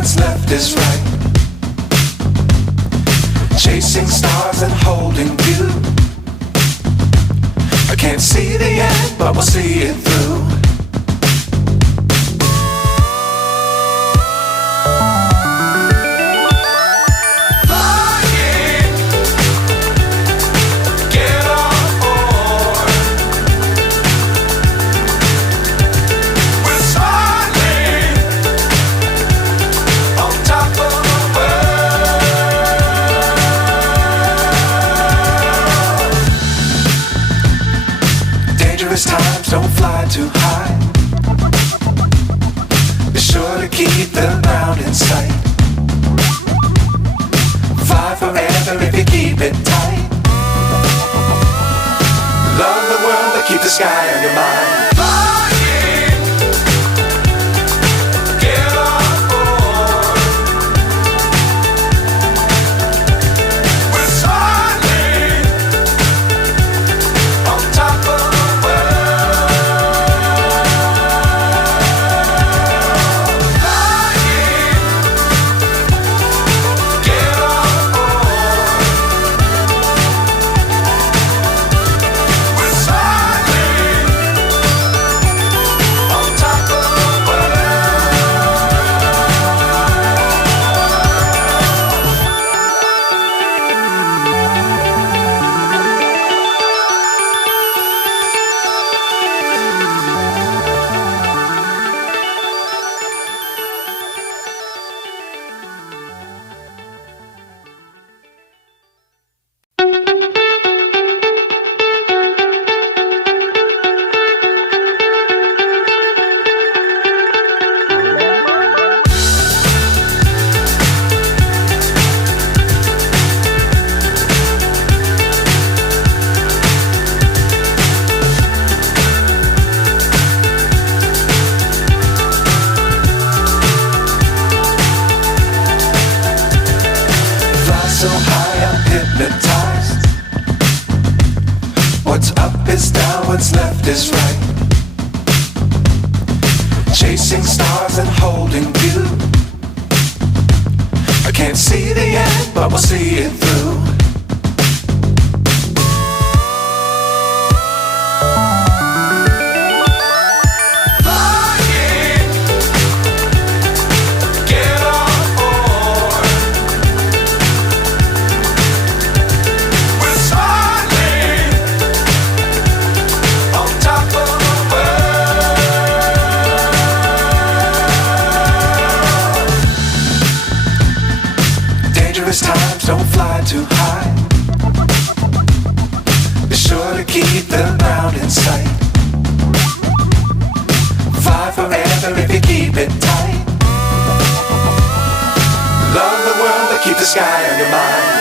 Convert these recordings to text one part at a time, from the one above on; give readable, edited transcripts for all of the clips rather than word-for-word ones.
what's left is right. Chasing stars and holding you. I can't see the end, but we'll see it through. Times don't fly too high. Be sure to keep the ground in sight. Fly forever if you keep it tight. Love the world but keep the sky on your mind. So high I'm hypnotized. What's up is down, what's left is right. Chasing stars and holding you. I can't see the end, but we'll see it through. Times don't fly too high. Be sure to keep the ground in sight. Fly forever if you keep it tight. Love the world but keep the sky on your mind.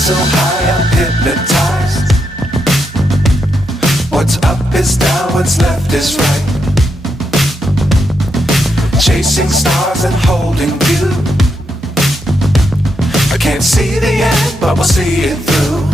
So high I'm hypnotized. What's up is down, what's left is right. Chasing stars and holding you. I can't see the end, but we'll see it through.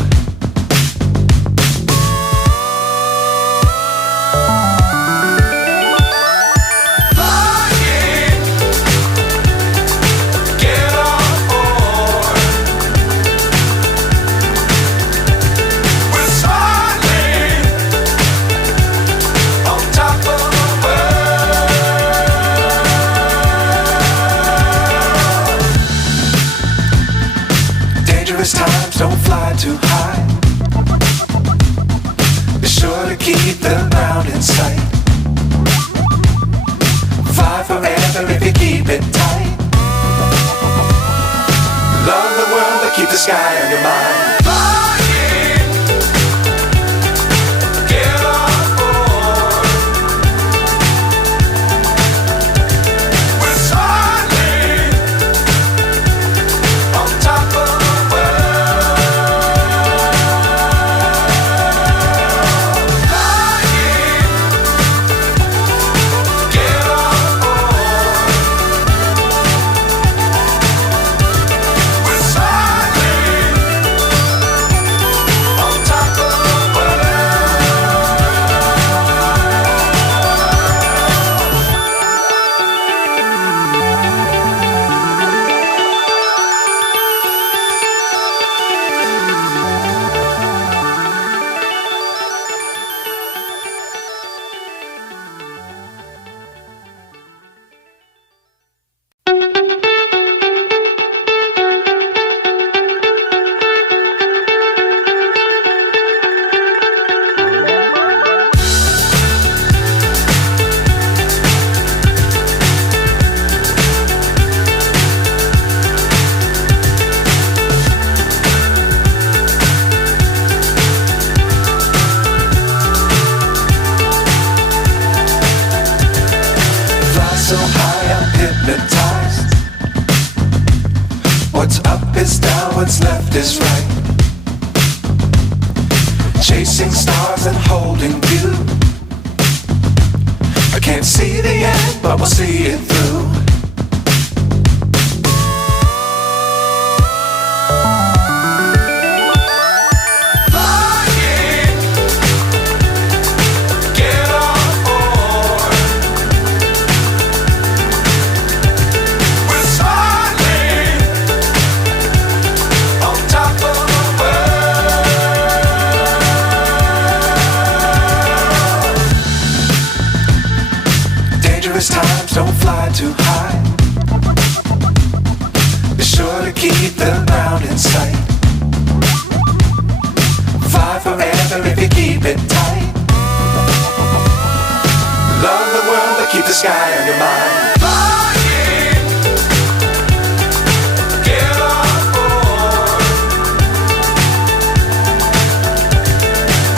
don't fly too high. Be sure to keep the ground in sight. Fly forever if you keep it tight. Love the world but keep the sky on your mind. So high I'm hypnotized. What's up is down, what's left is right. Chasing stars and holding you. I can't see the end, but we'll see it through. Times don't fly too high. Be sure to keep the ground in sight. Fly forever if you keep it tight. Love the world but keep the sky on your mind.